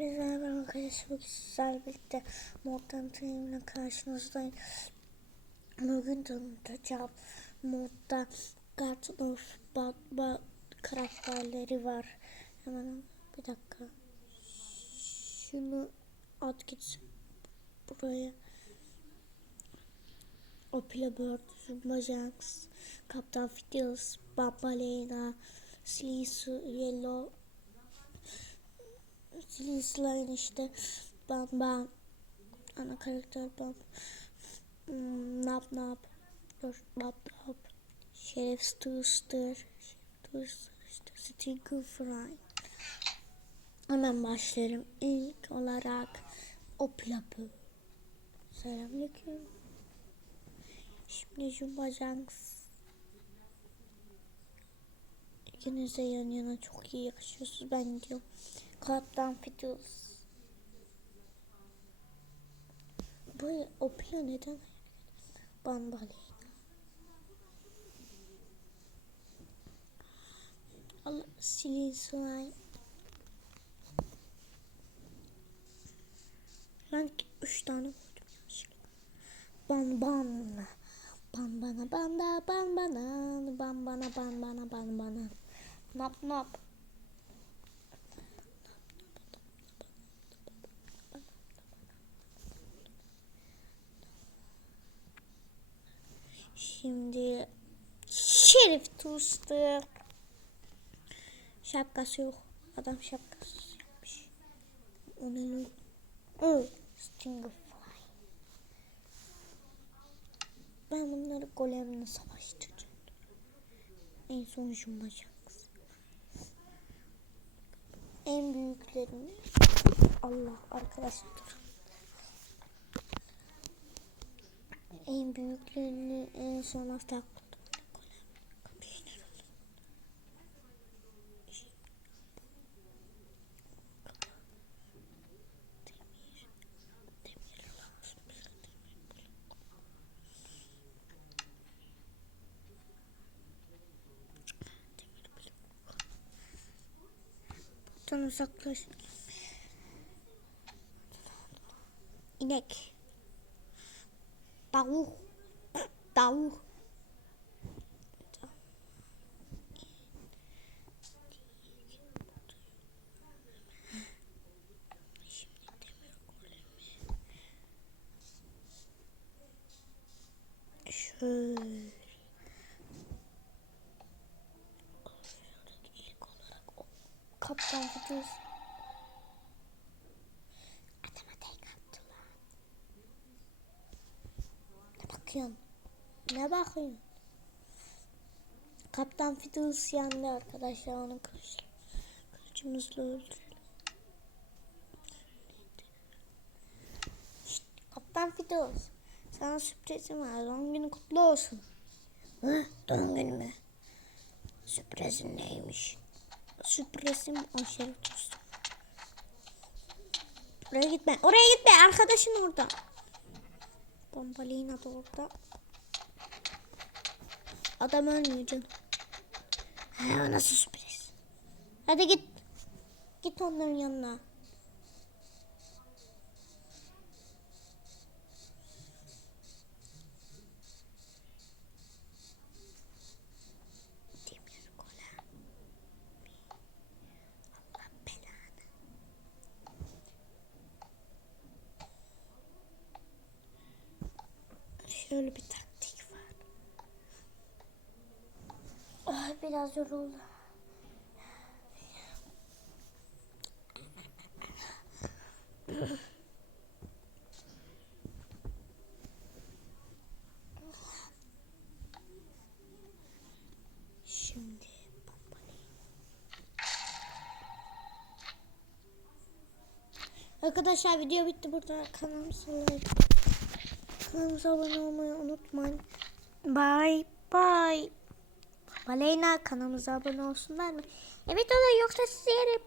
Hepinize merhaba arkadaşlar. Sizlerle birlikte moddan tanımla karşınızdayım. Bugün tanıtacağım modda Garden of Batman karakterleri var. Hemen bir dakika. Şunu at gitsin buraya. Opila Bird, Zumba Janks, Kaptan Fiddles, Bambalena, Slisu, Yellow, Slime işte Bam Bam ana karakter Bam hmm, Nap Nap Dur Nap Nap Şerif Stooster Şerif Stooster Hemen başlarım. İlk olarak Oplapı Selamünaleyküm. Şimdi Jumba Janks İkiniz de yan yana çok iyi yakışıyorsunuz ben gidiyorum Kaptan Fiddles. Bu Opila neden? Bambalina. Allah silin slime. Ben üç tane koydum yanlışlıkla. Ban ban. Ban bana banda ban bana. Ban bana ban bana ban bana. Nap nap. Şimdi Şerif Toaster. Şapkası yok. Adam şapkası yapmış. O ne lan? Oh, Stinger Fly. Ben bunları golemle savaştıracağım. En son Jumbajax. En büyüklerini Allah arkadaşlar. En büyüklerini en sona taktım. Buradan uzaklaş. İnek. Tavuk. Tavuk. Şöyle. İlk olarak o gidiyoruz. Adama tek attılar. Ne bakıyorsun? Ne bakıyorsun? Kaptan Fiddles yandı arkadaşlar onu kılıç, kılıcımızla öldürelim. Şşt, Kaptan Fiddles sana sürprizim var. Doğum günü kutlu olsun. Hı? Doğum günü mü? Sürprizin neymiş? O şerif dostum. Oraya gitme. Oraya gitme. Arkadaşın orada. Bombalina da orada. Adam ölmüyor canım. Ha, nasıl sürpriz? Hadi git. Git onların yanına. Şöyle bir taktik var. Ay biraz yoruldu. Şimdi. Arkadaşlar video bitti burada. Kanalımıza like. Kanalımıza abone olmayı unutmayın. Bye bye. Baleyna kanalımıza abone olsunlar mı? Evet olur yoksa sizi yerim.